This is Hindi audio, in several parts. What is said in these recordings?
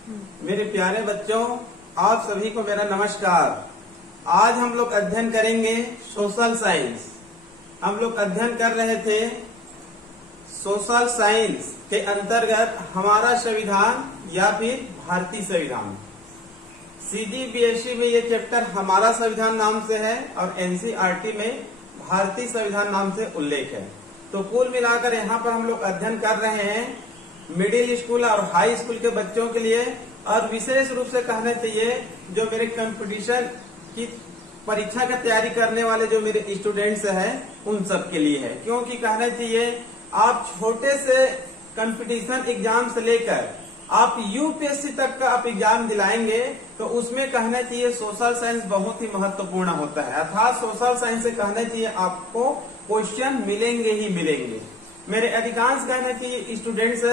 मेरे प्यारे बच्चों, आप सभी को मेरा नमस्कार। आज हम लोग अध्ययन करेंगे सोशल साइंस। हम लोग अध्ययन कर रहे थे सोशल साइंस के अंतर्गत हमारा संविधान या फिर भारतीय संविधान। CGBSE में ये चैप्टर हमारा संविधान नाम से है और NCERT में भारतीय संविधान नाम से उल्लेख है। तो कुल मिलाकर यहाँ पर हम लोग अध्ययन कर रहे हैं मिडिल स्कूल और हाई स्कूल के बच्चों के लिए, और विशेष रूप से कहना चाहिए जो मेरे कंपटीशन की परीक्षा की तैयारी करने वाले जो मेरे स्टूडेंट्स हैं उन सब के लिए है। क्योंकि कहना चाहिए आप छोटे से कंपटीशन एग्जाम से लेकर आप UPSC तक का आप एग्जाम दिलाएंगे तो उसमें कहना चाहिए सोशल साइंस बहुत ही महत्वपूर्ण होता है। अर्थात सोशल साइंस से कहना चाहिए आपको क्वेश्चन मिलेंगे ही मिलेंगे। मेरे अधिकांश कहना चाहिए स्टूडेंट्स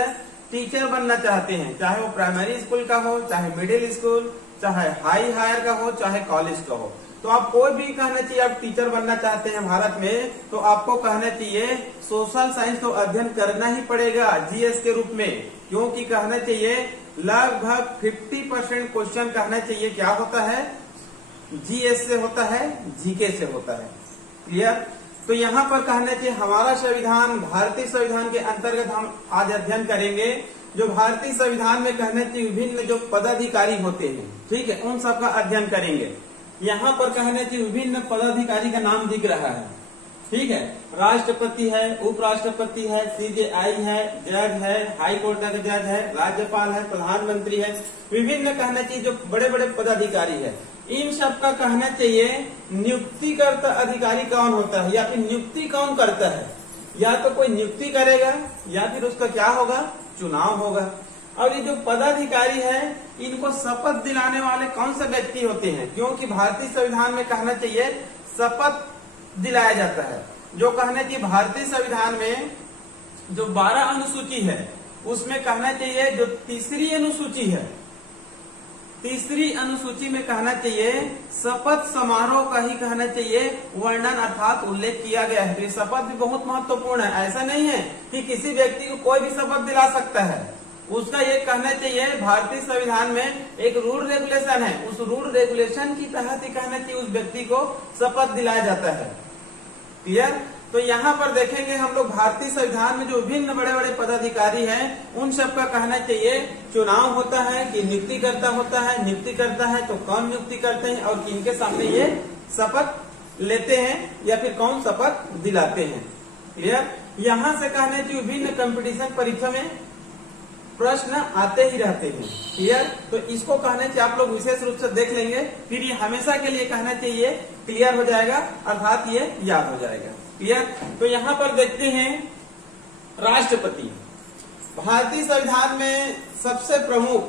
टीचर बनना चाहते हैं, चाहे वो प्राइमरी स्कूल का हो, चाहे मिडिल स्कूल, चाहे हायर का हो, चाहे कॉलेज का हो। तो आप कोई भी कहना चाहिए आप टीचर बनना चाहते हैं भारत में, तो आपको कहना चाहिए सोशल साइंस तो अध्ययन करना ही पड़ेगा GS के रूप में। क्योंकि कहना चाहिए लगभग 50% क्वेश्चन कहना चाहिए क्या होता है, GS से होता है, GK से होता है। क्लियर? तो यहाँ पर कहना चाहिए हमारा संविधान भारतीय संविधान के अंतर्गत हम आज अध्ययन करेंगे। जो भारतीय संविधान में कहना चाहिए विभिन्न जो पदाधिकारी होते हैं, ठीक है, उन सब का अध्ययन करेंगे। यहाँ पर कहना चाहिए विभिन्न पदाधिकारी का नाम दिख रहा है, ठीक है। राष्ट्रपति है, उपराष्ट्रपति है, CJI है, जज है, हाई कोर्ट का जज है, राज्यपाल है, प्रधानमंत्री है, विभिन्न कहना चाहिए जो बड़े बड़े पदाधिकारी है। इन सब का कहना चाहिए नियुक्तिकर्ता अधिकारी कौन होता है या फिर नियुक्ति कौन करता है। या तो कोई नियुक्ति करेगा या फिर उसका क्या होगा, चुनाव होगा। और ये जो पदाधिकारी है इनको शपथ दिलाने वाले कौन से व्यक्ति होते हैं, क्योंकि भारतीय संविधान में कहना चाहिए शपथ दिलाया जाता है। जो कहना चाहिए भारतीय संविधान में जो 12 अनुसूची है उसमें कहना चाहिए जो तीसरी अनुसूची है, तीसरी अनुसूची में कहना चाहिए शपथ समारोह का ही कहना चाहिए वर्णन अर्थात उल्लेख किया गया है। शपथ भी बहुत महत्वपूर्ण है। ऐसा नहीं है कि किसी व्यक्ति को कोई भी शपथ दिला सकता है। उसका ये कहना चाहिए भारतीय संविधान में एक रूल रेगुलेशन है, उस रूल रेगुलेशन की तहत ही कहना चाहिए उस व्यक्ति को शपथ दिलाया जाता है। क्लियर? तो यहाँ पर देखेंगे हम लोग भारतीय संविधान में जो विभिन्न बड़े बड़े पदाधिकारी हैं उन सब का कहना चाहिए चुनाव होता है कि नियुक्ति करता होता है। नियुक्ति करता है तो कौन नियुक्ति करते हैं और किनके सामने ये शपथ लेते हैं या फिर कौन शपथ दिलाते हैं। क्लियर? यहाँ से कहना चाहिए विभिन्न कंपटीशन परीक्षा में प्रश्न आते ही रहते हैं। क्लियर? तो इसको कहना चाहिए आप लोग विशेष रूप से देख लेंगे, फिर ये हमेशा के लिए कहना चाहिए क्लियर हो जाएगा, अर्थात ये याद हो जाएगा। क्लियर? तो यहाँ पर देखते हैं राष्ट्रपति। भारतीय संविधान में सबसे प्रमुख,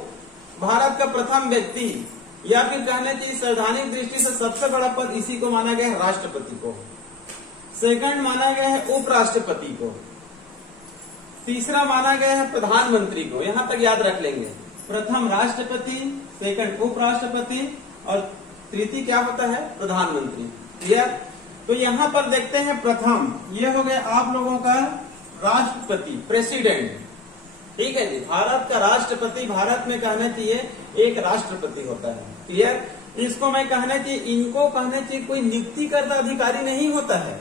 भारत का प्रथम व्यक्ति या फिर कहना चाहिए संवैधानिक दृष्टि से सबसे बड़ा पद इसी को माना गया है, राष्ट्रपति को। सेकंड माना गया है उपराष्ट्रपति को। तीसरा माना गया है प्रधानमंत्री को। यहाँ तक याद रख लेंगे, प्रथम राष्ट्रपति, सेकंड उपराष्ट्रपति और तृतीय क्या होता है, प्रधानमंत्री। क्लियर? तो यहाँ पर देखते हैं प्रथम, ये हो गया आप लोगों का राष्ट्रपति, प्रेसिडेंट। ठीक है जी, भारत का राष्ट्रपति, भारत में कहना चाहिए एक राष्ट्रपति होता है। क्लियर? इसको मैं कहना चाहिए, इनको कहना चाहिए कोई नियुक्तिकर्ता अधिकारी नहीं होता है।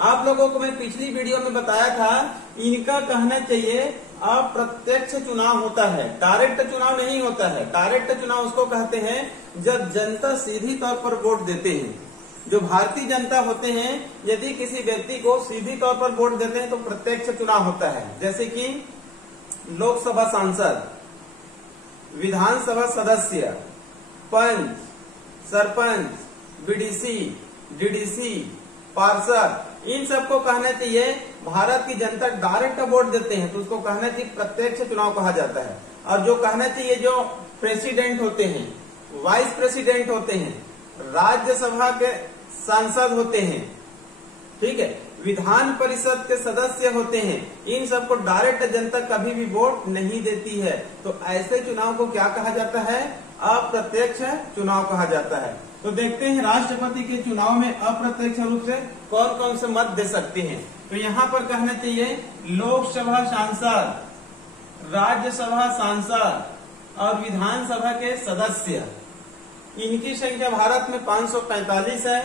आप लोगों को मैं पिछली वीडियो में बताया था, इनका कहना चाहिए अप्रत्यक्ष चुनाव होता है, डायरेक्ट चुनाव नहीं होता है। डायरेक्ट चुनाव उसको कहते हैं जब जनता सीधी तौर पर वोट देते हैं। जो भारतीय जनता होते हैं यदि किसी व्यक्ति को सीधी तौर पर वोट देते हैं तो प्रत्यक्ष चुनाव होता है। जैसे कि लोकसभा सांसद, विधानसभा सदस्य, पंच, सरपंच, BDC, DDC, पार्षद, इन सबको कहना चाहिए भारत की जनता डायरेक्ट वोट देते हैं तो उसको कहना चाहिए प्रत्यक्ष चुनाव कहा जाता है। और जो कहना चाहिए जो प्रेसिडेंट होते हैं, वाइस प्रेसिडेंट होते हैं, राज्यसभा के सांसद होते हैं, ठीक है, विधान परिषद के सदस्य होते हैं, इन सबको डायरेक्ट जनता कभी भी वोट नहीं देती है। तो ऐसे चुनाव को क्या कहा जाता है, अप्रत्यक्ष चुनाव कहा जाता है। तो देखते हैं राष्ट्रपति के चुनाव में अप्रत्यक्ष रूप से कौन कौन से मत दे सकते हैं। तो यहाँ पर कहना चाहिए लोकसभा सांसद, राज्यसभा सांसद, और विधानसभा के सदस्य, इनकी संख्या भारत में 545 है।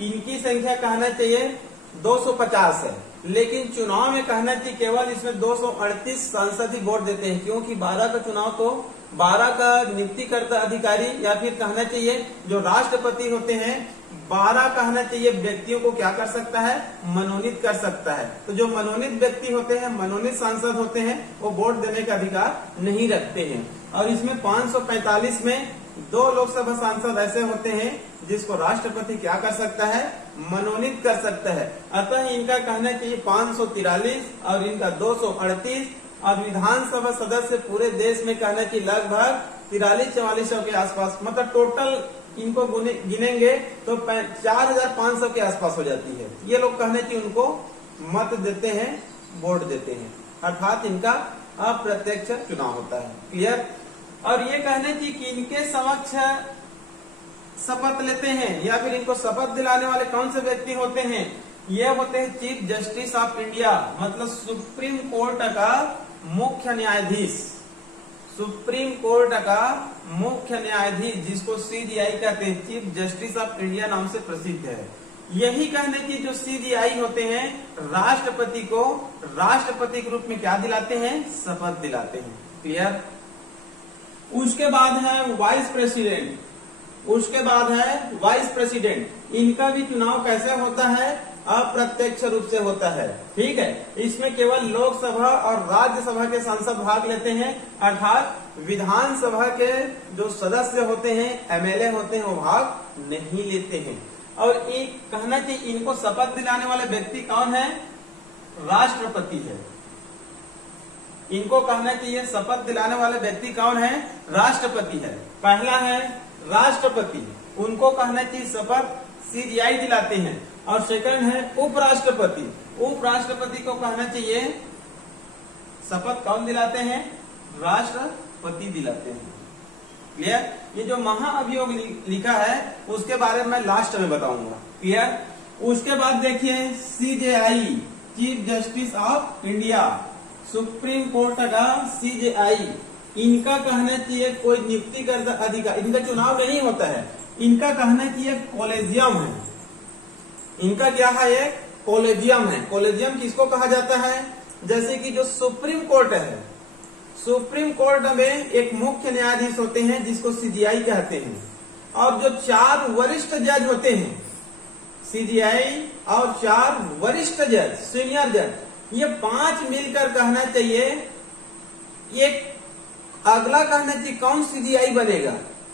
इनकी संख्या कहना चाहिए 250 है, लेकिन चुनाव में कहना चाहिए केवल इसमें 238 सांसद ही वोट देते हैं, क्योंकि 12 का चुनाव तो 12 का नियुक्तिकर्ता अधिकारी या फिर कहना चाहिए जो राष्ट्रपति होते हैं 12 कहना चाहिए व्यक्तियों को क्या कर सकता है, मनोनीत कर सकता है। तो जो मनोनीत व्यक्ति होते हैं, मनोनीत सांसद होते हैं, वो वोट देने का अधिकार नहीं रखते हैं। और इसमें 545 में 2 लोकसभा सांसद ऐसे होते हैं जिसको राष्ट्रपति क्या कर सकता है, मनोनीत कर सकता है। अतः इनका कहना चाहिए 543 और इनका 238, और विधानसभा सदस्य पूरे देश में कहना चाहिए लगभग 43-4400 के आसपास, मतलब टोटल इनको गिनेंगे तो 4500 के आसपास हो जाती है। ये लोग कहने चाहिए उनको मत देते हैं, वोट देते हैं, अर्थात इनका अप्रत्यक्ष चुनाव होता है। क्लियर। और ये कहने चाहिए कि इनके समक्ष शपथ लेते हैं या फिर इनको शपथ दिलाने वाले कौन से व्यक्ति होते हैं, ये होते हैं चीफ जस्टिस ऑफ इंडिया, मतलब सुप्रीम कोर्ट का मुख्य न्यायाधीश। सुप्रीम कोर्ट का मुख्य न्यायाधीश जिसको सीजीआई कहते हैं, चीफ जस्टिस ऑफ इंडिया नाम से प्रसिद्ध है। यही कहने की जो सीजीआई होते हैं राष्ट्रपति को राष्ट्रपति के रूप में क्या दिलाते हैं, शपथ दिलाते हैं। क्लियर। उसके बाद है वाइस प्रेसिडेंट। उसके बाद है वाइस प्रेसिडेंट। इनका भी चुनाव कैसे होता है, अप्रत्यक्ष रूप से होता है। ठीक है। इसमें केवल लोकसभा और राज्यसभा के सांसद भाग लेते हैं, अर्थात विधानसभा के जो सदस्य होते हैं, एमएलए होते हैं, वो भाग नहीं लेते हैं। और एक कहना चाहिए इनको शपथ दिलाने वाले व्यक्ति कौन है, राष्ट्रपति है। इनको कहना चाहिए शपथ दिलाने वाले व्यक्ति कौन है, राष्ट्रपति है। पहला है राष्ट्रपति, उनको कहना चाहिए शपथ सीजीआई दिलाते हैं। और सेकंड है उपराष्ट्रपति। उपराष्ट्रपति को कहना चाहिए शपथ कौन दिलाते हैं, राष्ट्रपति दिलाते हैं। क्लियर। ये जो महाअभियोग लिखा है उसके बारे में लास्ट में बताऊंगा। क्लियर। उसके बाद देखिए CJI, chief justice of India, supreme court का सीजेआई, इनका कहना चाहिए कोई नियुक्तिकर्ता अधिकार, इनका चुनाव नहीं होता है, इनका कहना चाहिए कॉलेजियम है। इनका क्या है, एक कॉलेजियम है। कॉलेजियम किसको कहा जाता है, जैसे कि जो सुप्रीम कोर्ट है, सुप्रीम कोर्ट में एक मुख्य न्यायाधीश होते हैं जिसको सीजीआई कहते हैं, और जो 4 वरिष्ठ जज होते हैं, सीजीआई और 4 वरिष्ठ जज, सीनियर जज, ये 5 मिलकर कहना चाहिए एक अगला कहना चाहिए कौन सीजीआई बनेगा,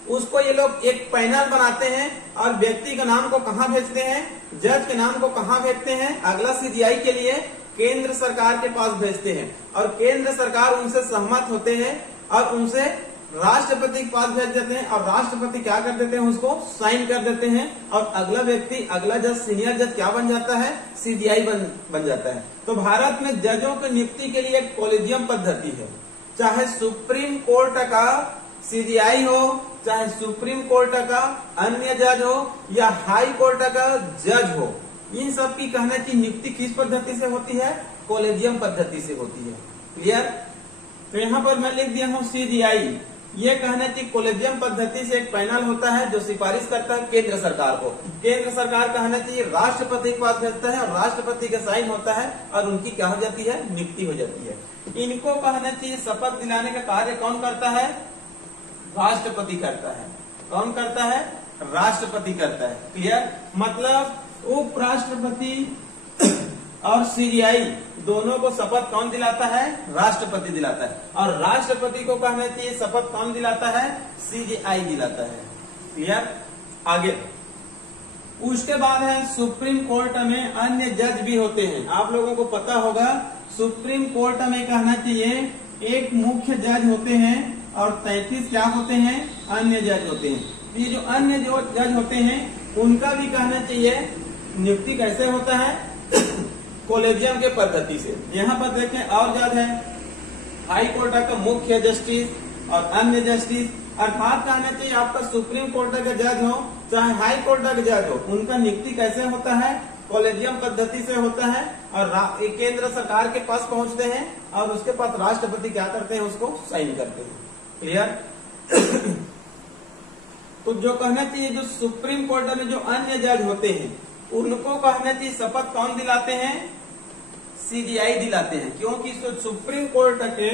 उसको ये लोग एक पैनल बनाते हैं और व्यक्ति के नाम को कहां भेजते हैं, जज के नाम को कहां भेजते हैं, अगला सीजीआई के लिए केंद्र सरकार के पास भेजते हैं। और केंद्र सरकार उनसे सहमत होते हैं और उनसे राष्ट्रपति के पास भेज देते हैं, और राष्ट्रपति क्या कर देते हैं, उसको साइन कर देते हैं, और अगला व्यक्ति, अगला जज, सीनियर जज क्या बन जाता है, सीजीआई बन जाता है। तो भारत में जजों की नियुक्ति के लिए एक कॉलेजियम पद्धति है। चाहे सुप्रीम कोर्ट का सीजीआई हो, चाहे सुप्रीम कोर्ट का अन्य जज हो, या हाई कोर्ट का जज हो, इन सब की कहना चाहिए नियुक्ति किस पद्धति से होती है, कॉलेजियम पद्धति से होती है। क्लियर। तो यहाँ पर मैं लिख दिया हूँ सीजीआई, ये कहना चाहिए कॉलेजियम पद्धति से एक पैनल होता है जो सिफारिश करता है केंद्र सरकार को। केंद्र सरकार कहना चाहिए राष्ट्रपति के पास भेजता है, और राष्ट्रपति का साइन होता है और उनकी क्या हो जाती है, नियुक्ति हो जाती है। इनको कहना चाहिए शपथ दिलाने का कार्य कौन करता है, राष्ट्रपति करता है। कौन करता है, राष्ट्रपति करता है। क्लियर। मतलब उपराष्ट्रपति और सीजीआई दोनों को शपथ कौन दिलाता है, राष्ट्रपति दिलाता है, और राष्ट्रपति को कहना चाहिए शपथ कौन दिलाता है, सीजीआई दिलाता है। क्लियर। आगे उसके बाद है सुप्रीम कोर्ट में अन्य जज भी होते हैं। आप लोगों को पता होगा सुप्रीम कोर्ट में कहना चाहिए एक मुख्य जज होते हैं और 33 क्या होते हैं, अन्य जज होते हैं। ये जो अन्य जो जज होते हैं उनका भी कहना चाहिए नियुक्ति कैसे होता है, कॉलेजियम के पद्धति से। यहाँ पर देखें और जज है हाई कोर्ट का मुख्य जस्टिस और अन्य जस्टिस, अर्थात कहना चाहिए आपका सुप्रीम कोर्ट का जज हो चाहे हाई कोर्ट का जज हो, उनका नियुक्ति कैसे होता है, कॉलेजियम पद्धति से होता है, और केंद्र सरकार के पास पहुंचते हैं और उसके पास राष्ट्रपति क्या करते हैं, उसको साइन करते हैं। क्लियर। तो जो कहना चाहिए जो सुप्रीम कोर्ट में जो अन्य जज होते हैं उनको कहना चाहिए शपथ कौन दिलाते हैं, सीजीआई दिलाते हैं, क्योंकि सुप्रीम कोर्ट के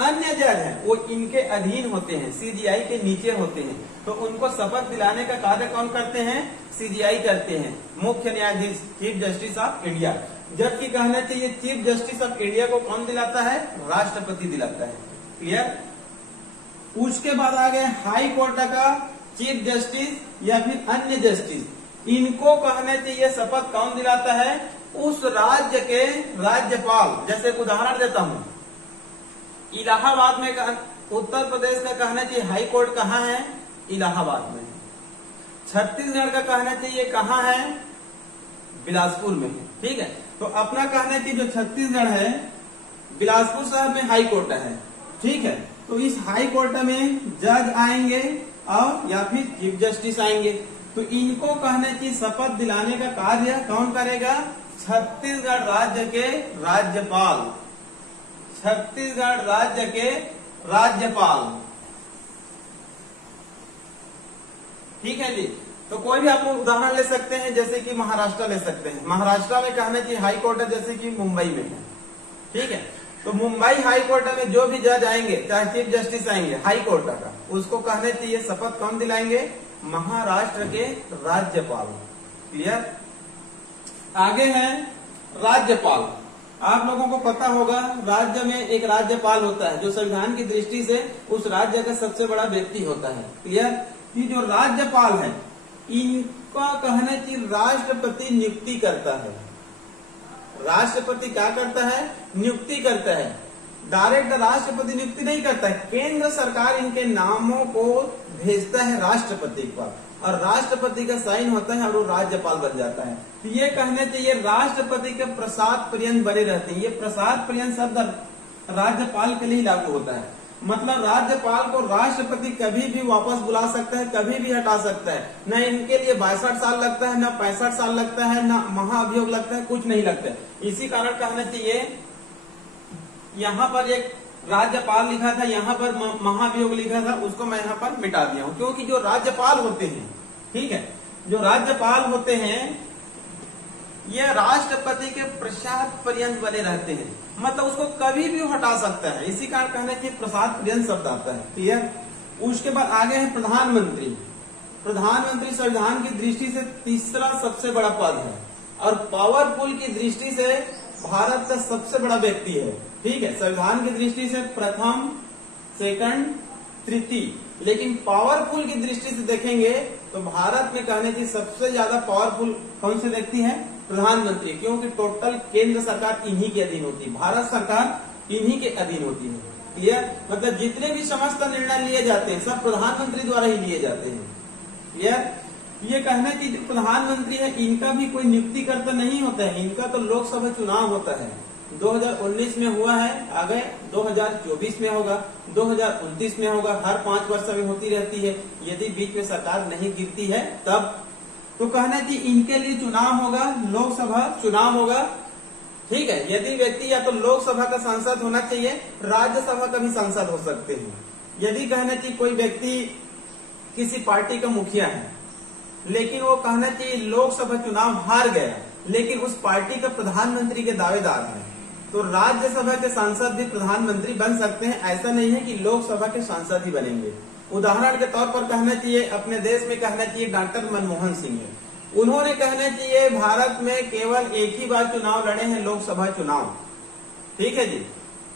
अन्य जज हैं वो इनके अधीन होते हैं, सीजीआई के नीचे होते हैं। तो उनको शपथ दिलाने का कार्य कौन करते हैं, सीजीआई करते हैं, मुख्य न्यायाधीश चीफ जस्टिस ऑफ इंडिया। जबकि कहना चाहिए चीफ जस्टिस ऑफ इंडिया को कौन दिलाता है, राष्ट्रपति दिलाता है। क्लियर। उसके बाद आ गए हाई कोर्ट का चीफ जस्टिस या फिर अन्य जस्टिस, इनको कहना चाहिए शपथ कौन दिलाता है, उस राज्य के राज्यपाल। जैसे एक उदाहरण देता हूं, इलाहाबाद में उत्तर प्रदेश का कहना चाहिए हाई कोर्ट कहाँ है, इलाहाबाद में। छत्तीसगढ़ का कहना चाहिए कहाँ है, बिलासपुर में है। ठीक है, तो अपना कहना चाहिए जो छत्तीसगढ़ है बिलासपुर शहर में हाई कोर्ट है। ठीक है, तो इस हाई कोर्ट में जज आएंगे और या फिर चीफ जस्टिस आएंगे। तो इनको कहना चाहिए शपथ दिलाने का कार्य कौन करेगा, छत्तीसगढ़ राज्य के राज्यपाल, छत्तीसगढ़ राज्य के राज्यपाल। ठीक है जी। तो कोई भी आप लोग उदाहरण ले सकते हैं, जैसे कि महाराष्ट्र ले सकते हैं। महाराष्ट्र में कहना चाहिए हाई कोर्ट है, जैसे कि मुंबई में है। ठीक है, तो मुंबई हाई कोर्ट में जो भी जज आएंगे, चाहे चीफ जस्टिस आएंगे हाई कोर्ट का, उसको कहना चाहिए शपथ कौन दिलाएंगे, महाराष्ट्र के राज्यपाल। क्लियर। आगे है राज्यपाल। आप लोगों को पता होगा राज्य में एक राज्यपाल होता है जो संविधान की दृष्टि से उस राज्य का सबसे बड़ा व्यक्ति होता है। क्लियर। ये जो राज्यपाल है इनका कहना चाहिए राष्ट्रपति नियुक्ति करता है। राष्ट्रपति क्या करता है, नियुक्ति करता है। डायरेक्ट राष्ट्रपति नियुक्ति नहीं करता है, केंद्र सरकार इनके नामों को भेजता है राष्ट्रपति पर और राष्ट्रपति का साइन होता है और वो राज्यपाल बन जाता है। तो ये कहना चाहिए राष्ट्रपति के प्रसाद पर्यंत बने रहते हैं। ये प्रसाद पर्यंत शब्द राज्यपाल के लिए लागू होता है। मतलब राज्यपाल को राष्ट्रपति कभी भी वापस बुला सकता है, कभी भी हटा सकता है। न इनके लिए 62 साल लगता है, न 65 साल लगता है, न महाअभियोग लगता है, कुछ नहीं लगता है। इसी कारण कहना चाहिए यहाँ पर एक राज्यपाल लिखा था, यहाँ पर महाभियोग लिखा था, उसको मैं यहाँ पर मिटा दिया हूँ। क्योंकि जो राज्यपाल होते हैं, ठीक है, जो राज्यपाल होते हैं ये राष्ट्रपति के प्रसाद पर्यंत बने रहते हैं। मतलब उसको कभी भी हटा सकता है। इसी कारण कहने की प्रसाद पर्यंत शब्द आता है। क्लियर। उसके बाद आगे है प्रधानमंत्री। प्रधानमंत्री संविधान की दृष्टि से तीसरा सबसे बड़ा पद है और पावरफुल की दृष्टि से भारत का सबसे बड़ा व्यक्ति है। ठीक है, संविधान की दृष्टि से प्रथम, सेकंड, तृतीय, लेकिन पावरफुल की दृष्टि से देखेंगे तो भारत में कहने की सबसे ज्यादा पावरफुल कौन से व्यक्ति है, प्रधानमंत्री। क्योंकि टोटल केंद्र सरकार इन्हीं के अधीन होती है, भारत सरकार इन्हीं के अधीन होती है। क्लियर। मतलब जितने भी समस्त निर्णय लिए जाते हैं सब प्रधानमंत्री द्वारा ही लिए जाते हैं। क्लियर। ये कहना कि जो प्रधानमंत्री है इनका भी कोई नियुक्ति करता नहीं होता है, इनका तो लोकसभा चुनाव होता है। 2019 में हुआ है, आगे 2024 में होगा, 2029 में होगा, हर 5 वर्ष में होती रहती है। यदि बीच में सरकार नहीं गिरती है तब तो कहना कि इनके लिए चुनाव होगा, लोकसभा चुनाव होगा। ठीक है, यदि व्यक्ति या तो लोकसभा का सांसद होना चाहिए, राज्यसभा का भी सांसद हो सकते हैं। यदि कहना चाहिए कोई व्यक्ति किसी पार्टी का मुखिया है लेकिन वो कहना चाहिए लोकसभा चुनाव हार गया लेकिन उस पार्टी का प्रधानमंत्री के दावेदार है, तो राज्यसभा के सांसद भी प्रधानमंत्री बन सकते हैं। ऐसा नहीं है कि लोकसभा के सांसद ही बनेंगे। उदाहरण के तौर पर कहना चाहिए अपने देश में कहना चाहिए डॉक्टर मनमोहन सिंह है। उन्होंने कहना चाहिए भारत में केवल एक ही बार चुनाव लड़े हैं, लोकसभा चुनाव। ठीक है जी,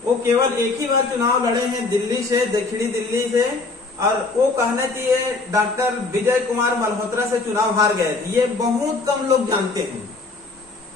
वो केवल एक ही बार चुनाव लड़े हैं दिल्ली से, दक्षिणी दिल्ली से, और वो कहना चाहिए डॉक्टर विजय कुमार मल्होत्रा से चुनाव हार गए थे। ये बहुत कम लोग जानते हैं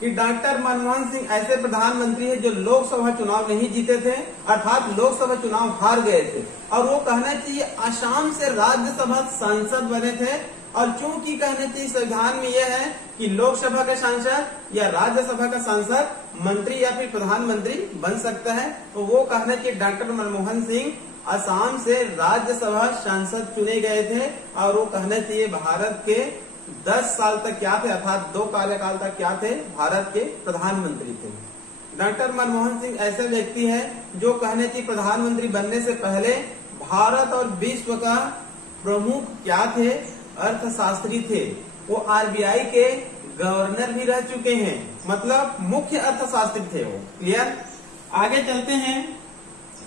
कि डॉक्टर मनमोहन सिंह ऐसे प्रधानमंत्री है जो लोकसभा चुनाव नहीं जीते थे, अर्थात लोकसभा चुनाव हार गए थे, और वो कहना चाहिए आसाम से राज्यसभा सांसद बने थे। और चूंकि कहना चाहिए संविधान में यह है कि लोकसभा का सांसद या राज्यसभा का सांसद मंत्री या फिर प्रधानमंत्री बन सकता है, तो वो कहना चाहिए डॉक्टर मनमोहन सिंह असम से राज्यसभा सांसद चुने गए थे और वो कहना चाहिए भारत के 10 साल तक क्या थे, अर्थात 2 कार्यकाल तक क्या थे, भारत के प्रधानमंत्री थे। डॉक्टर मनमोहन सिंह ऐसे व्यक्ति हैं जो कहने चाहिए प्रधानमंत्री बनने से पहले भारत और विश्व का प्रमुख क्या थे? अर्थशास्त्री थे। वो आरबीआई के गवर्नर भी रह चुके हैं, मतलब मुख्य अर्थशास्त्री थे वो। क्लियर? आगे चलते हैं।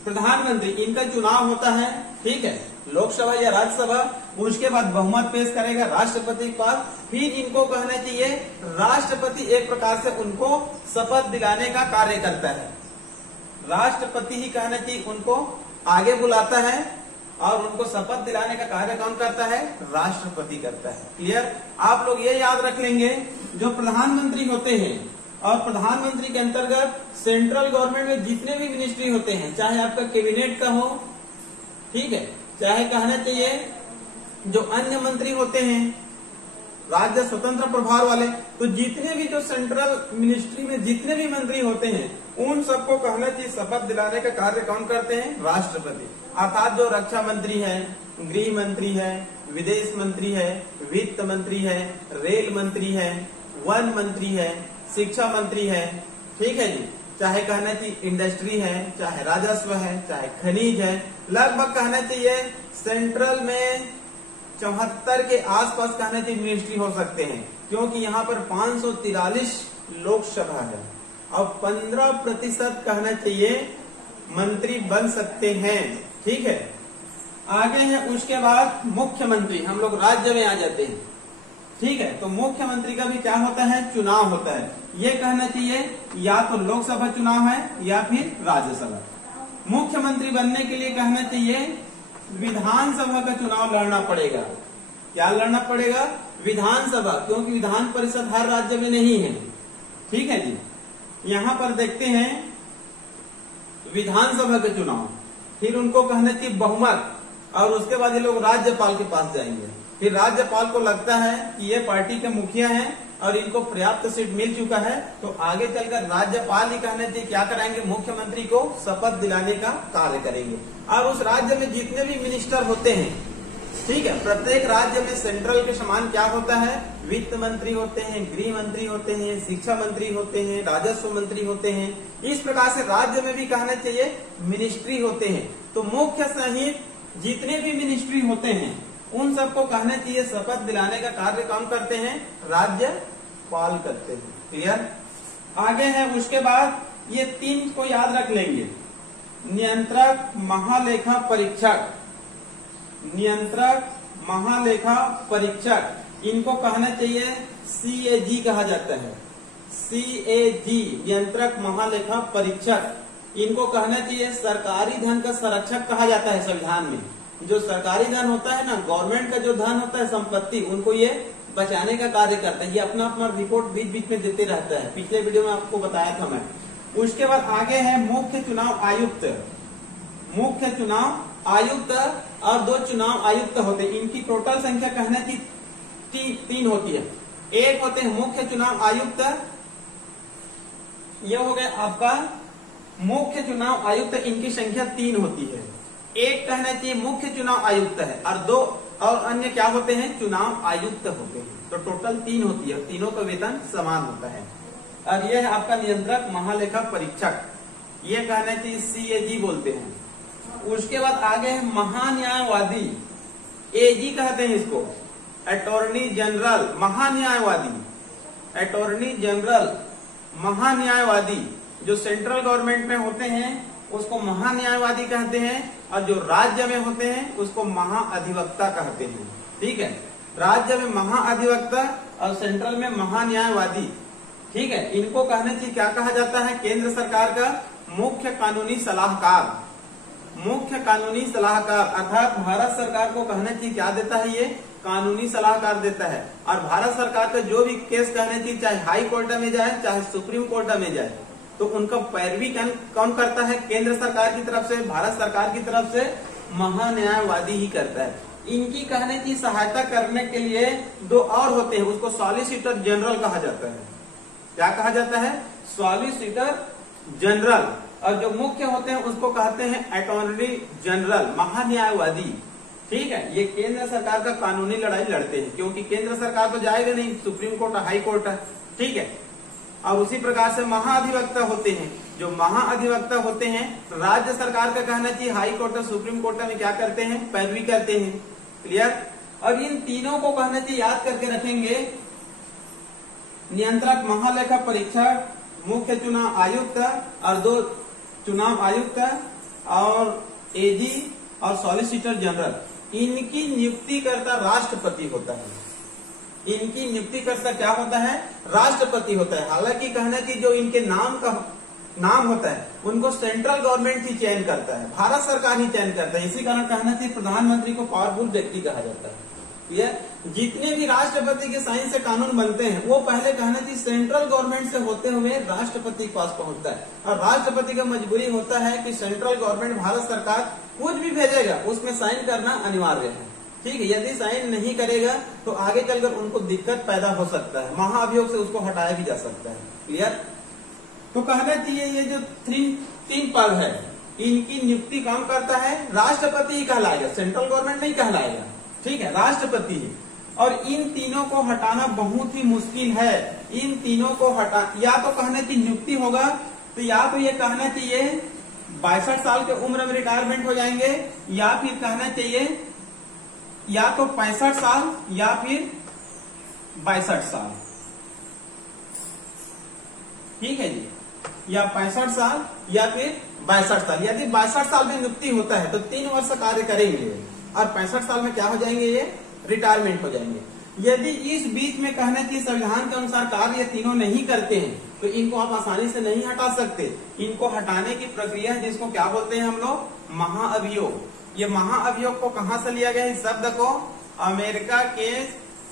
प्रधानमंत्री, इनका चुनाव होता है, ठीक है, लोकसभा या राज्यसभा, उसके बाद बहुमत पेश करेगा राष्ट्रपति के पास, फिर इनको कहना चाहिए राष्ट्रपति एक प्रकार से उनको शपथ दिलाने का कार्य करता है। राष्ट्रपति ही कहना चाहिए, उनको आगे बुलाता है और उनको शपथ दिलाने का कार्य कौन करता है? राष्ट्रपति करता है। क्लियर? आप लोग ये याद रख लेंगे, जो प्रधानमंत्री होते हैं और प्रधानमंत्री के अंतर्गत सेंट्रल गवर्नमेंट में जितने भी मिनिस्ट्री होते हैं, चाहे आपका कैबिनेट का हो, ठीक है, चाहे कहना चाहिए जो अन्य मंत्री होते हैं राज्य स्वतंत्र प्रभार वाले, तो जितने भी जो सेंट्रल मिनिस्ट्री में जितने भी मंत्री होते हैं उन सबको कहना चाहिए शपथ दिलाने का कार्य कौन करते हैं? राष्ट्रपति। अर्थात जो रक्षा मंत्री है, गृह मंत्री है, विदेश मंत्री है, वित्त मंत्री है, रेल मंत्री है, वन मंत्री है, शिक्षा मंत्री है, ठीक है जी, चाहे कहना चाहिए इंडस्ट्री है, चाहे राजस्व है, चाहे खनिज है, लगभग कहना चाहिए सेंट्रल में 74 के आसपास कहना चाहिए मिनिस्ट्री हो सकते हैं, क्योंकि यहाँ पर 543 लोकसभा है और 15% कहना चाहिए मंत्री बन सकते हैं। ठीक है, आगे है उसके बाद मुख्यमंत्री, हम लोग राज्य में आ जाते हैं। ठीक है, तो मुख्यमंत्री का भी क्या होता है? चुनाव होता है। ये कहना चाहिए या तो लोकसभा चुनाव है या फिर राज्यसभा। मुख्यमंत्री बनने के लिए कहना चाहिए विधानसभा का चुनाव लड़ना पड़ेगा। क्या लड़ना पड़ेगा? विधानसभा, क्योंकि विधान परिषद हर राज्य में नहीं है। ठीक है जी, यहाँ पर देखते हैं विधानसभा का चुनाव, फिर उनको कहना चाहिए बहुमत, और उसके बाद ये लोग राज्यपाल के पास जाएंगे। फिर राज्यपाल को लगता है कि ये पार्टी के मुखिया हैं और इनको पर्याप्त सीट मिल चुका है, तो आगे चलकर राज्यपाल ही कहना चाहिए क्या कराएंगे? मुख्यमंत्री को शपथ दिलाने का कार्य करेंगे। और उस राज्य में जितने भी मिनिस्टर होते हैं, ठीक है, प्रत्येक राज्य में सेंट्रल के समान क्या होता है? वित्त मंत्री होते हैं, गृह मंत्री होते हैं, शिक्षा मंत्री होते हैं, राजस्व मंत्री होते हैं। इस प्रकार से राज्य में भी कहना चाहिए मिनिस्ट्री होते हैं। तो मुख्य सहित जितने भी मिनिस्ट्री होते हैं उन सबको कहना चाहिए शपथ दिलाने का कार्य कौन करते हैं? राज्यपाल करते हैं। क्लियर? आगे है उसके बाद ये तीन को याद रख लेंगे, नियंत्रक, महालेखा परीक्षक। नियंत्रक, महालेखा परीक्षक, इनको कहना चाहिए CAG कहा जाता है। CAG, नियंत्रक महालेखा परीक्षक। इनको कहना चाहिए सरकारी धन का संरक्षक कहा जाता है। संविधान में जो सरकारी धन होता है ना, गवर्नमेंट का जो धन होता है, संपत्ति, उनको ये बचाने का कार्य करता है। ये अपना अपना रिपोर्ट बीच बीच में देते रहता है। पिछले वीडियो में आपको बताया था मैं। उसके बाद आगे है मुख्य चुनाव आयुक्त। मुख्य चुनाव आयुक्त और 2 चुनाव आयुक्त होते हैं। इनकी टोटल संख्या कहना की 3 होती है। एक होते हैं मुख्य चुनाव आयुक्त, ये हो गया आपका मुख्य चुनाव आयुक्त, इनकी संख्या 3 होती है। एक कहना चाहिए मुख्य चुनाव आयुक्त है और 2 और अन्य क्या होते हैं? चुनाव आयुक्त होते हैं। तो टोटल 3 होती है, तीनों का वेतन समान होता है। और यह है आपका नियंत्रक महालेखा परीक्षक, ये कहना चाहिए CAG बोलते हैं। उसके बाद आगे है महान्यायवादी, AG कहते हैं इसको, अटॉर्नी जनरल, महान्यायवादी, अटॉर्नी जनरल, महान्यायवादी। जो सेंट्रल गवर्नमेंट में होते हैं उसको महान्यायवादी कहते हैं, और जो राज्य में होते हैं उसको महाअधिवक्ता कहते हैं। ठीक है, राज्य में महाअधिवक्ता और सेंट्रल में महान्यायवादी। ठीक है, इनको कहने चाहिए क्या कहा जाता है? केंद्र सरकार का मुख्य कानूनी सलाहकार। मुख्य कानूनी सलाहकार अर्थात भारत सरकार को कहना चाहिए क्या देता है? ये कानूनी सलाहकार देता है। और भारत सरकार का जो भी केस कहने चाहिए, चाहे हाई कोर्ट में जाए चाहे सुप्रीम कोर्ट में जाए, तो उनका पैरवी कौन करता है? केंद्र सरकार की तरफ से, भारत सरकार की तरफ से महान्यायवादी ही करता है। इनकी कहने की सहायता करने के लिए 2 और होते हैं, उसको सॉलिसिटर जनरल कहा जाता है। क्या कहा जाता है? Solicitor general. और जो मुख्य होते हैं उसको कहते हैं अटॉर्नी जनरल, महान्यायवादी। ठीक है, ये केंद्र सरकार का कानूनी लड़ाई लड़ते हैं, क्योंकि केंद्र सरकार तो जाएगा नहीं, सुप्रीम कोर्ट हाई कोर्ट है। ठीक है, और उसी प्रकार से महाअधिवक्ता होते हैं। जो महाअधिवक्ता होते हैं राज्य सरकार का कहना चाहिए हाई कोर्ट और सुप्रीम कोर्ट में क्या करते हैं, पैरवी करते हैं। क्लियर। और इन तीनों को कहना चाहिए याद करके रखेंगे, नियंत्रक, महालेखा परीक्षक, मुख्य चुनाव आयुक्त और 2 चुनाव आयुक्त और एजी और सॉलिसिटर जनरल, इनकी नियुक्तिकर्ता राष्ट्रपति होता है। इनकी नियुक्तिकर्ता क्या होता है, राष्ट्रपति होता है। हालांकि कहना कि जो इनके नाम होता है उनको सेंट्रल गवर्नमेंट ही चयन करता है, भारत सरकार ही चयन करता है। इसी कारण कहना चाहिए प्रधानमंत्री को पावरफुल व्यक्ति कहा जाता है। ये जितने भी राष्ट्रपति के साइन से कानून बनते हैं वो पहले कहना चाहिए सेंट्रल गवर्नमेंट से होते हुए राष्ट्रपति के पास पहुंचता है। और राष्ट्रपति का मजबूरी होता है कि सेंट्रल गवर्नमेंट, भारत सरकार कुछ भी भेजेगा उसमें साइन करना अनिवार्य है। ठीक है, यदि साइन नहीं करेगा तो आगे चलकर उनको दिक्कत पैदा हो सकता है, महाअभियोग से उसको हटाया भी जा सकता है। क्लियर। तो कहना चाहिए ये जो 3 पद है इनकी नियुक्ति कौन करता है, राष्ट्रपति ही कहलाएगा, सेंट्रल गवर्नमेंट नहीं कहलाएगा। ठीक है, राष्ट्रपति ही। और इन तीनों को हटाना बहुत ही मुश्किल है। इन तीनों को हटा, या तो कहना चाहिए नियुक्ति होगा तो या तो ये कहना चाहिए 62 साल के उम्र में रिटायरमेंट हो जाएंगे, या फिर कहना चाहिए या तो 65 साल या फिर 62 साल। ठीक है जी, या 65 साल या फिर 62 साल। यदि 62 साल में नियुक्ति होता है तो 3 वर्ष कार्य करेंगे और 65 साल में क्या हो जाएंगे, ये रिटायरमेंट हो जाएंगे। यदि इस बीच में कहना चाहिए संविधान के अनुसार कार्य ये तीनों नहीं करते हैं तो इनको आप आसानी से नहीं हटा सकते। इनको हटाने की प्रक्रिया है जिसको क्या बोलते हैं हम लोग, महाअभियोग। ये महाअभियोग को कहां से लिया गया है, इस शब्द को अमेरिका के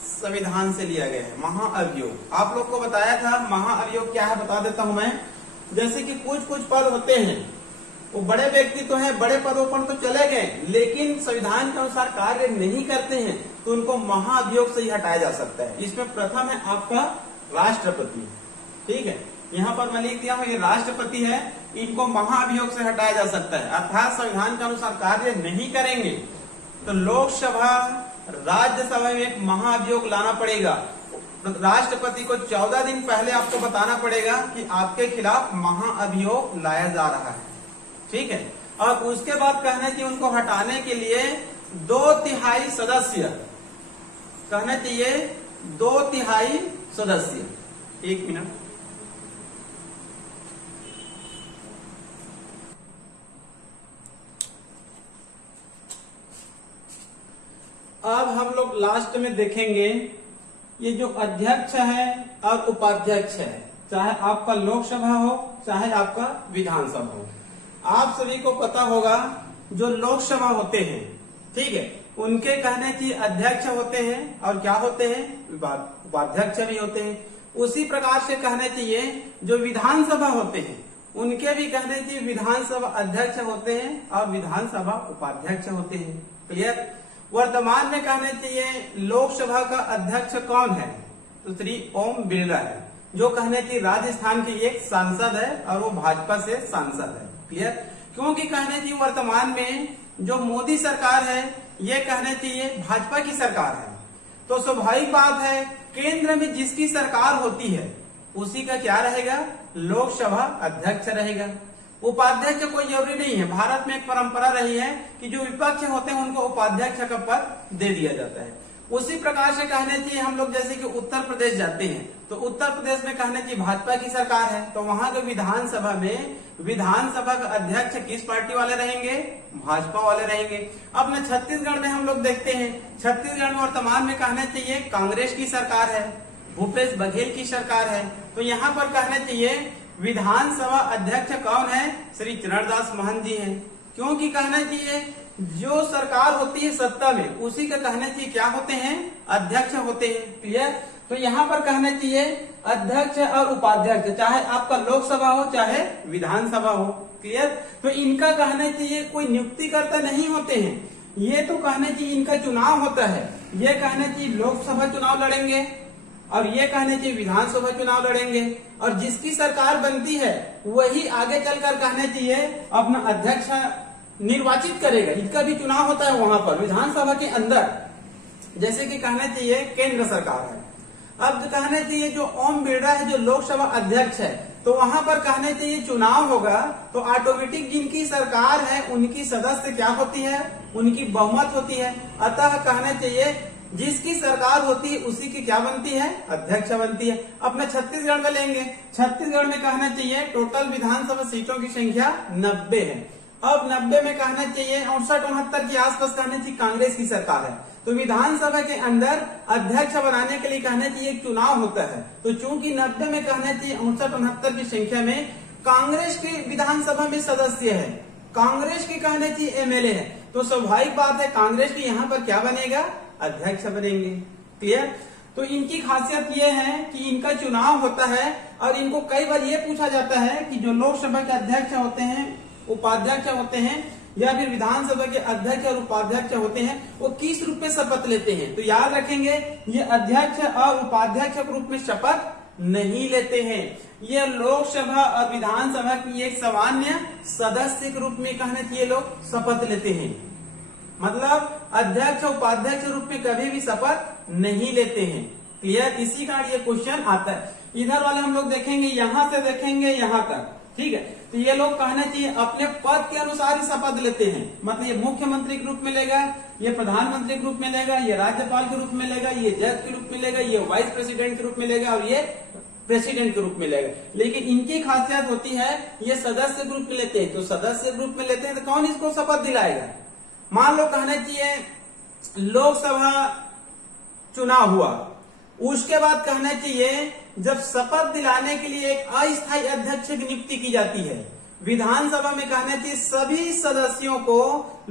संविधान से लिया गया है। महाअभियोग आप लोग को बताया था, महाअभियोग क्या है बता देता हूं मैं। जैसे कि कुछ पद होते हैं वो बड़े व्यक्ति तो हैं, बड़े पदों पर तो चले गए लेकिन संविधान के अनुसार कार्य नहीं करते हैं तो उनको महाअभियोग से ही हटाया जा सकता है। इसमें प्रथम है आपका राष्ट्रपति। ठीक है, यहाँ पर मैं लिख दिया हूँ ये राष्ट्रपति है, इनको महाअभियोग से हटाया जा सकता है। अर्थात संविधान के अनुसार कार्य नहीं करेंगे तो लोकसभा, राज्यसभा में एक महाअभियोग लाना पड़ेगा। राष्ट्रपति को 14 दिन पहले आपको बताना पड़ेगा कि आपके खिलाफ महाअभियोग लाया जा रहा है। ठीक है, और उसके बाद कहना चाहिए उनको हटाने के लिए 2/3 सदस्य, कहना चाहिए 2/3 सदस्य। 1 मिनट, अब हम लोग लास्ट में देखेंगे ये जो अध्यक्ष है और उपाध्यक्ष है, चाहे आपका लोकसभा हो चाहे आपका विधानसभा हो। आप सभी को पता होगा जो लोकसभा होते हैं, ठीक है, उनके कहने चाहिए अध्यक्ष होते हैं और क्या होते हैं, उपाध्यक्ष भी होते हैं। उसी प्रकार से कहने चाहिए जो विधानसभा होते हैं उनके भी कहने चाहिए विधानसभा अध्यक्ष होते हैं और विधानसभा उपाध्यक्ष होते हैं। क्लियर। वर्तमान में कहने चाहिए लोकसभा का अध्यक्ष कौन है, तो श्री ओम बिरला है, जो कहने चाहिए राजस्थान के एक सांसद है और वो भाजपा से सांसद है। क्लियर। क्योंकि कहने चाहिए वर्तमान में जो मोदी सरकार है ये कहने चाहिए भाजपा की सरकार है, तो स्वाभाविक बात है केंद्र में जिसकी सरकार होती है उसी का क्या रहेगा, लोकसभा अध्यक्ष रहेगा। उपाध्यक्ष कोई जरूरी नहीं है। भारत में एक परंपरा रही है कि जो विपक्ष होते हैं उनको उपाध्यक्ष का पद दे दिया जाता है। उसी प्रकार से कहने चाहिए हम लोग जैसे कि उत्तर प्रदेश जाते हैं तो उत्तर प्रदेश में कहने चाहिए भाजपा की सरकार है, तो वहां के विधानसभा में विधानसभा का अध्यक्ष किस पार्टी वाले रहेंगे, भाजपा वाले रहेंगे। अपने छत्तीसगढ़ में हम लोग देखते हैं, छत्तीसगढ़ में वर्तमान में कहने चाहिए कांग्रेस की सरकार है, भूपेश बघेल की सरकार है, तो यहाँ पर कहने चाहिए विधानसभा अध्यक्ष कौन है, श्री चरणदास महंत जी हैं। क्योंकि कहना चाहिए जो सरकार होती है सत्ता में उसी का कहना चाहिए क्या होते हैं, अध्यक्ष होते हैं। क्लियर। तो यहाँ पर कहना चाहिए अध्यक्ष और उपाध्यक्ष, चाहे आपका लोकसभा हो चाहे विधानसभा हो। क्लियर। तो इनका कहना चाहिए कोई नियुक्तिकर्ता नहीं होते हैं, ये तो कहना चाहिए इनका चुनाव होता है। ये कहना चाहिए लोकसभा चुनाव लड़ेंगे और ये कहने चाहिए विधानसभा चुनाव लड़ेंगे, और जिसकी सरकार बनती है वही आगे चलकर कहने चाहिए अपना अध्यक्ष निर्वाचित करेगा। इनका भी चुनाव होता है वहां पर विधानसभा के अंदर। जैसे कि कहना चाहिए केंद्र सरकार है अब कहना चाहिए जो ओम बिरला है जो लोकसभा अध्यक्ष है, तो वहां पर कहना चाहिए चुनाव होगा तो ऑटोमेटिक जिनकी सरकार है उनकी सदस्य क्या होती है, उनकी बहुमत होती है। अतः कहना चाहिए जिसकी सरकार होती है उसी की क्या बनती है, अध्यक्ष बनती है। अपने छत्तीसगढ़ में लेंगे, छत्तीसगढ़ में कहना चाहिए टोटल विधानसभा सीटों की संख्या 90 है। अब 90 में कहना चाहिए 68-69 के आसपास कहना चाहिए कांग्रेस की सरकार है। तो विधानसभा के अंदर अध्यक्ष बनाने के लिए कहना चाहिए एक चुनाव होता है। तो चूंकि 90 में कहना चाहिए 68-69 की संख्या में कांग्रेस की विधानसभा में सदस्य है, कांग्रेस की कहना चाहिए एमएलए है, तो स्वाभाविक बात है कांग्रेस की यहाँ पर क्या बनेगा, अध्यक्ष बनेंगे। क्लियर। तो इनकी खासियत ये है कि इनका चुनाव होता है और इनको कई बार ये पूछा जाता है कि जो लोकसभा के अध्यक्ष होते हैं, उपाध्यक्ष होते हैं या फिर विधानसभा के अध्यक्ष और उपाध्यक्ष होते हैं वो किस रूप में शपथ लेते हैं। तो याद रखेंगे ये अध्यक्ष और उपाध्यक्ष के रूप में शपथ नहीं लेते हैं, ये लोकसभा और विधानसभा की एक सामान्य सदस्य के रूप में कहना चाहिए लोग शपथ लेते हैं। मतलब अध्यक्ष उपाध्यक्ष रूप में कभी भी शपथ नहीं लेते हैं। क्लियर। इसी का ये क्वेश्चन आता है। इधर वाले हम लोग देखेंगे, यहां से देखेंगे यहां तक, ठीक है। तो ये लोग कहना चाहिए अपने पद के अनुसार ही शपथ लेते हैं। मतलब ये मुख्यमंत्री के रूप में लेगा, ये प्रधानमंत्री के रूप में लेगा, ये राज्यपाल के रूप में लेगा, ये जज के रूप में लेगा, ये वाइस प्रेसिडेंट के रूप में लेगा और ये प्रेसिडेंट के रूप में लेगा। लेकिन इनकी खासियत होती है ये सदस्य ग्रुप में लेते हैं। तो सदस्य ग्रुप में लेते हैं तो कौन इसको शपथ दिलाएगा। मान लो कहना चाहिए लोकसभा चुनाव हुआ, उसके बाद कहना चाहिए जब शपथ दिलाने के लिए एक अस्थायी अध्यक्ष की नियुक्ति की जाती है। विधानसभा में कहना चाहिए सभी सदस्यों को,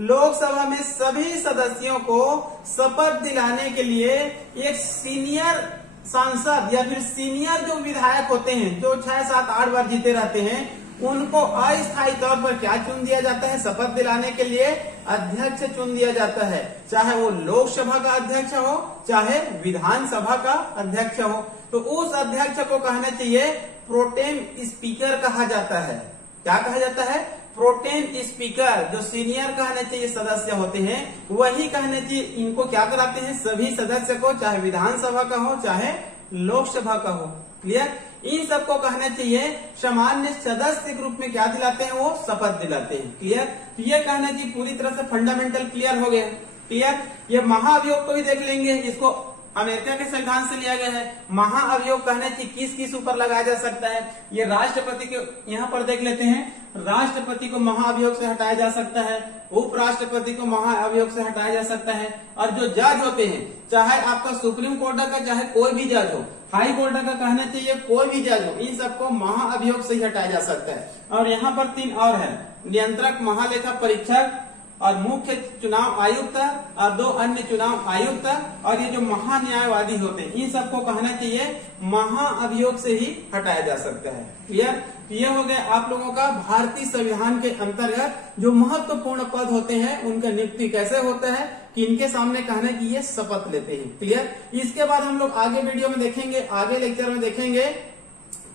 लोकसभा में सभी सदस्यों को शपथ दिलाने के लिए एक सीनियर सांसद या फिर सीनियर जो विधायक होते हैं जो 6, 7, 8 बार जीते रहते हैं उनको अस्थायी तौर पर क्या चुन दिया जाता है, शपथ दिलाने के लिए अध्यक्ष चुन दिया जाता है। चाहे वो लोकसभा का अध्यक्ष हो चाहे विधानसभा का अध्यक्ष हो। तो उस अध्यक्ष को कहना चाहिए प्रोटेम स्पीकर कहा जाता है। क्या कहा जाता है, प्रोटेम स्पीकर। जो सीनियर कहना चाहिए सदस्य होते हैं वही कहना चाहिए, इनको क्या कराते हैं, सभी सदस्य को, चाहे विधानसभा का हो चाहे लोकसभा का हो। क्लियर। इन सबको कहना चाहिए सामान्य सदस्य के रूप में क्या दिलाते हैं, वो शपथ दिलाते हैं। क्लियर। तो ये कहना चाहिए पूरी तरह से फंडामेंटल क्लियर हो गया। क्लियर। ये महाअभियोग को भी देख लेंगे, इसको अमेरिका के संविधान से लिया गया है। महाअभियोग कहना चाहिए किस किस ऊपर लगाया जा सकता है। ये राष्ट्रपति के यहाँ पर देख लेते हैं, राष्ट्रपति को महाअभियोग से हटाया जा सकता है, उपराष्ट्रपति को महाअभियोग से हटाया जा सकता है, और जो जज होते हैं चाहे आपका सुप्रीम कोर्ट का चाहे कोई भी जज हो, हाई कोर्ट का कहना चाहिए कोई भी जज हो, इन सबको महाअभियोग से ही हटाया जा सकता है। और यहाँ पर 3 और है, नियंत्रक, महालेखा परीक्षक और मुख्य चुनाव आयुक्त और 2 अन्य चुनाव आयुक्त, और ये जो महान्यायवादी होते हैं इन सबको कहना चाहिए महाअभियोग से ही हटाया जा सकता है। क्लियर। ये हो गया आप लोगों का भारतीय संविधान के अंतर्गत जो महत्वपूर्ण पद होते हैं उनका नियुक्ति कैसे होता है, कि इनके सामने कहना कि ये शपथ लेते हैं। क्लियर। इसके बाद हम लोग आगे वीडियो में देखेंगे, आगे लेक्चर में देखेंगे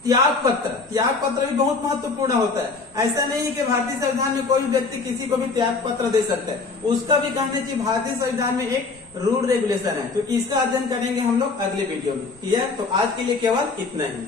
त्याग पत्र। त्याग पत्र भी बहुत महत्वपूर्ण होता है। ऐसा नहीं है कि भारतीय संविधान में कोई भी व्यक्ति किसी को भी त्याग पत्र दे सकता है, उसका भी कहना चाहिए भारतीय संविधान में एक रूल रेगुलेशन है। तो इसका अध्ययन करेंगे हम लोग अगले वीडियो में। क्लियर। तो आज के लिए केवल इतना ही।